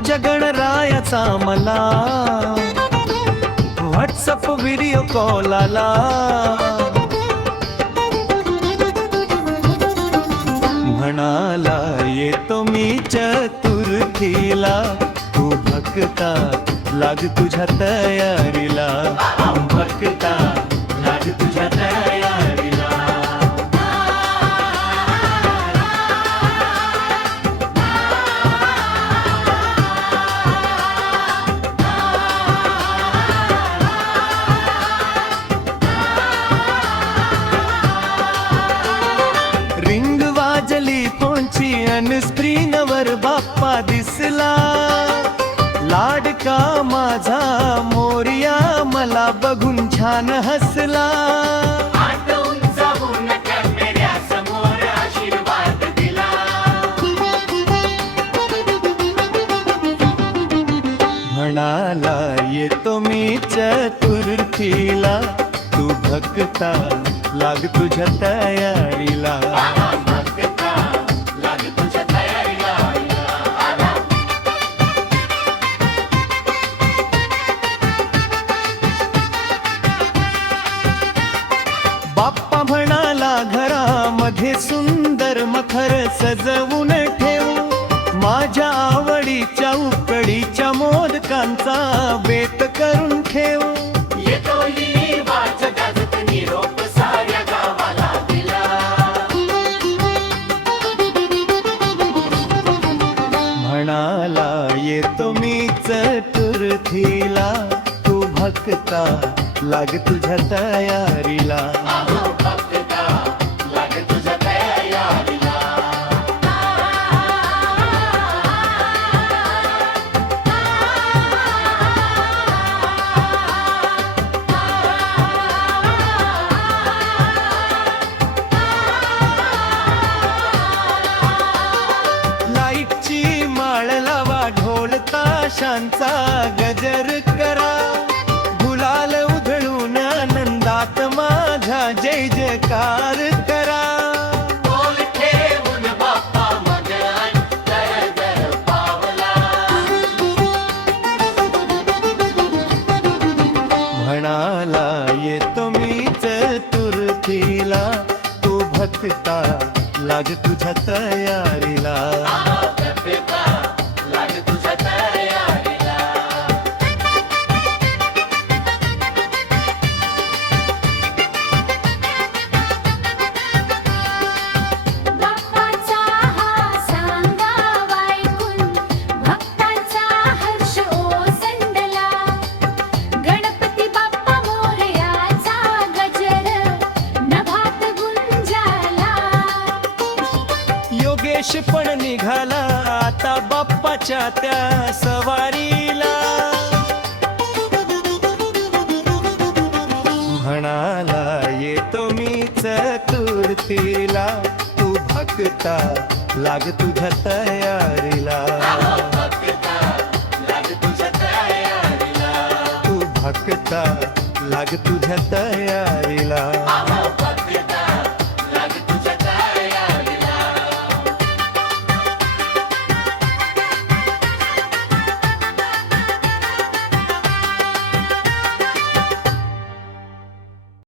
माझ्या गणरायाचा मला WhatsApp video call आला. म्हणाला येतो मी चतुर्थीला, तू भक्ता लाग तुझ्या तयारीला, भक्ता लाग तुझ्या तयारीला. रिंग वाजली फोनची अन स्क्रीनवर बाप्पा दिसला. लाडका माझा मोरया मला बघून छान हसला. म्हणाला येतो मी चतुर्थीला, तू भक्ता लाग तुझ्या तयारीला. बाप्पा म्हणाला घरामध्ये सुंदर मखर सजवून ठेवू, माझ्या आवडीच्या उकडीच्या मोदकांचा बेत करून ठेवू. म्हणाला येतो मी चतुर्थीला, तू भक्ता लाग तुझ्या तयारीला. लाईटची माळ लावा, ढोल ताशांचा गजर करा, गुलाल उधळून आनंदात माझा जय जयकार करा. म्हणाला येतो मी चतुर्थीला, तू भक्ता लाग तुझ्या तयारीला. योगेश पण निघाला आता बाप्पाच्या त्या सवारीला. म्हणाला येतो मी चतुर्थीला, तू भक्ता लाग तुझ्या तयारीला. तू भक्ता लाग तुझ्या तयारीला.